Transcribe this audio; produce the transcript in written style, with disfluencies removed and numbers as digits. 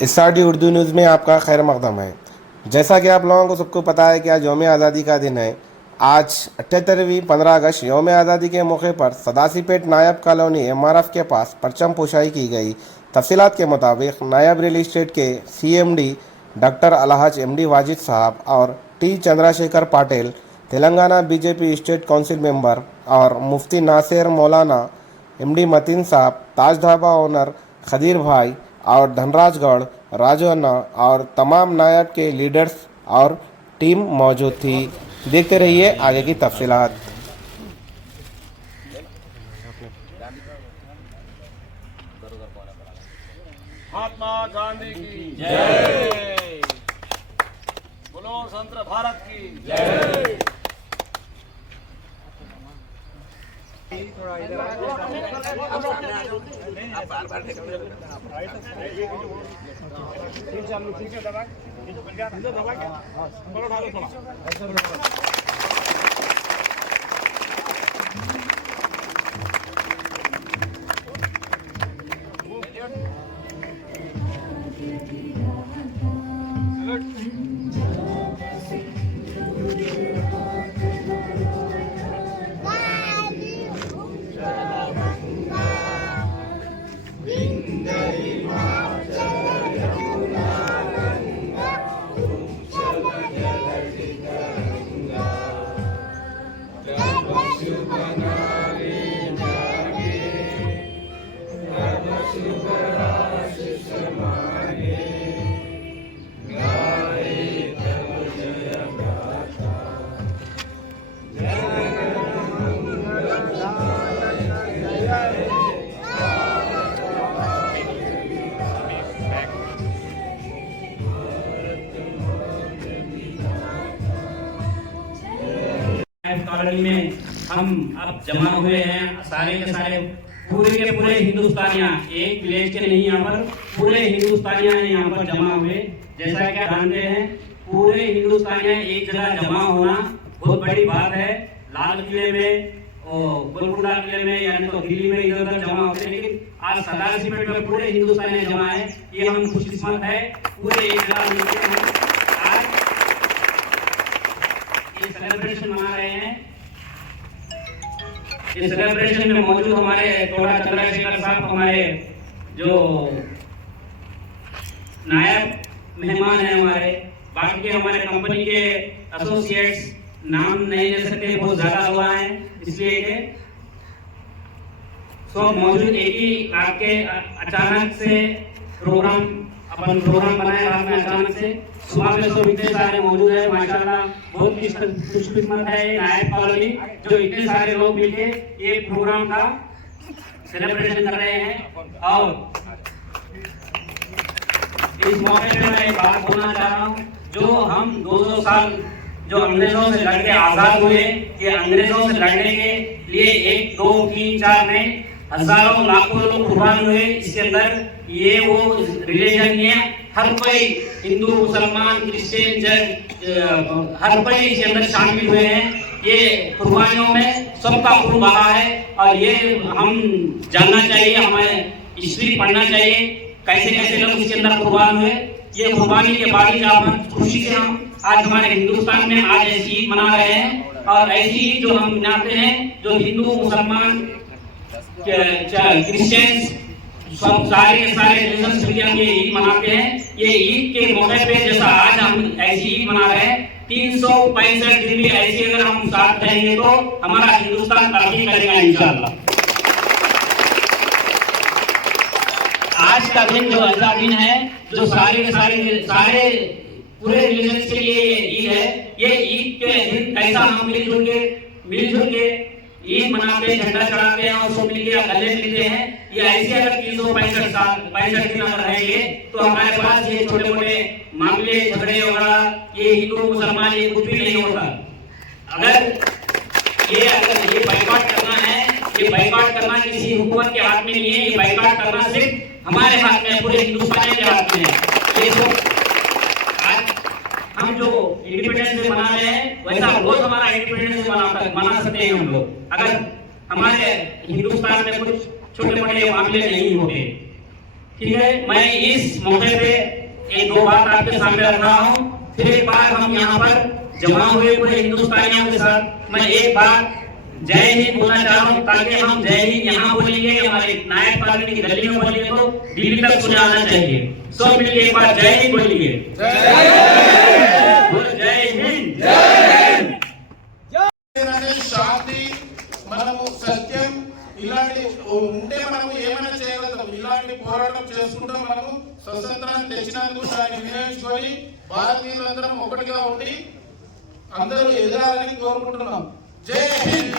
स्टार्टी Urdu news में आपका खैर मकदम है। जैसा कि आप लोगों को सबको पता है कि आज यौम आज़ादी का दिन है। आज 78वीं 15 अगस्त यौम आज़ादी के मौके पर सदासीपेट नायब कॉलोनी MRF के पास परचम पोशाई की गई। तफसीलात के मुताबिक नायब रियल इस्टेट के CMD doctor Alhaj MD Wajid साहब और T Chandrashekhar Patil, Telangana BJP state council member और मुफ्ती नासिर मौलाना, MD मतीन साहब, ताज ढाबा ओनर खदीर भाई और धनराजगढ़ राजू अन्ना और तमाम नायब के लीडर्स और टीम मौजूद थी। देखते रहिए आगे की तफसीलात। महात्मा गांधी की जय, बोलो स्वतंत्र भारत की जय। कॉलोनी में हम अब जमा हुए हैं, सारे के सारे पूरे के पूरे हिंदुस्तानियां, एक विलेज के नहीं, यहाँ पर पूरे हिंदुस्तानियां यहाँ पर जमा हुए। जैसा कि आप जानते हैं, पूरे हिंदुस्तानियां एक जगह जमा होना बहुत बड़ी बात है। लाल किले में और गोलकुंडा किले में या तो दिल्ली में इधर उधर जमा होते हैं, लेकिन आज सदासीपेट में पूरे हिंदुस्तानी जमा है। ये हम खुशकिस्मत है, पूरे एक जगह मिलकर हम आज ये सेलिब्रेशन मना रहे हैं। इस सेलिब्रेशन में मौजूद हमारे थोड़ा चंद्रशेखर साहब, हमारे जो नायब मेहमान हैं हमारे, बाकी के हमारे कंपनी के एसोसिएट्स, नाम नहीं ले सकते, बहुत ज्यादा हुआ है, इसलिए के सब मौजूद एक ही रात के अचानक से अपन प्रोग्राम बनाया रात में अचानक से। सुबह में सब इतने सारे मौजूद है, माशाल्लाह बहुत खुशकिस्मत है ये नायब कॉलोनी जो इतने सारे लोग मिलके ये प्रोग्राम का सेलिब्रेशन कर रहे हैं। और इस मौके पे मैं एक बात बोलना चाह रहा हूँ, जो हम 200 साल जो अंग्रेजों से लड़के आजाद हुए, ये अंग्रेजों से लड़ने के लिए 1 2 3 4 में हजारों लाखों लोग कुर्बान हुए। इसके अंदर ये वो रिलीजन नहीं है, हर कोई हिंदू मुसलमान क्रिश्चियन जैन हर कोई इसके अंदर शामिल हुए हैं। ये कुर्बानियों में सबका खून बहा है और ये हम जानना चाहिए, हमें हिस्ट्री पढ़ना चाहिए कैसे कैसे लोग इसके अंदर कुर्बान हुए। ये कुर्बानी के बाद खुशी से हम आज हमारे हिंदुस्तान में आज ऐसी ईद मना रहे हैं। और ऐसी ईद जो हम मनाते हैं, जो हिंदू मुसलमान क्रिश्चियंस सब सारे के सारे रिलीजन्स मिलकर ये ईद मनाते हैं। ये ईद के मौके पे जैसा आज हम ऐसी ईद मना रहे हैं, 365 दिन भी ऐसे अगर हम साथ रहेंगे तो हमारा हिंदुस्तान तरक्की करेगा इंशाअल्लाह। आज का दिन जो ऐसा दिन है, जो सारे के सारे पूरे रिलीजन के लिए ईद है। ये ईद के दिन कैसा हम मिलजुल के ईद मनाते हैं, झंडा चढ़ाते हैं और सब मिलके गले मिलते हैं। ये ऐसे अगर 365 दिन अगर रहेंगे तो हमारे पास ये छोटे मोटे मामले झगड़े वगैरह, ये हिंदू मुसलमान ये कुछ भी नहीं होता। अगर ये बाइकआउट करना है, ये बाइकआउट करना किसी हुकूमत के हाथ में नहीं है, ये बाइकआउट करना सिर्फ हमारे हाथ में, पूरे हिंदुस्तान के हाथ में है। ये सब आज हम जो इंडिपेंडेंस डे मना रहे हैं, वैसा रोज हमारा इंडिपेंडेंस डे मना सकते हैं हम लोग, अगर हमारे हिंदुस्तान में कुछ छोटे मोटे मामले नहीं होते। ठीक है, मैं इस मौके पे एक दो बात आपके सामने रख रहा हूँ। फिर एक बार हम यहाँ पर जमा हुए पूरे हिंदुस्तानियों के साथ मैं एक बार जय हिंद बोलना चाह रहा हूँ, ताकि हम जय हिंद यहाँ बोलेंगे, हमारे नायक कॉलोनी की गली में बोलेंगे तो दिल्ली तक सुना आना चाहिए। सब मिलकर एक बार जय हिंद बोलेंगे। जय हिंद। శాంతి మనము సత్యం ఇలాంటి ఉంటే మనము ఏమైనా చేయగలుగుతాం. ఇలాంటి పోరాటం చేసుకుంటూ మనము స్వతంత్రాన్ని తెచ్చినందుకు దాన్ని వినియోగించుకొని భారతీయులందరం ఒకటిగా ఉండి అందరూ ఎదగాలని కోరుకుంటున్నాం. జై హింద్.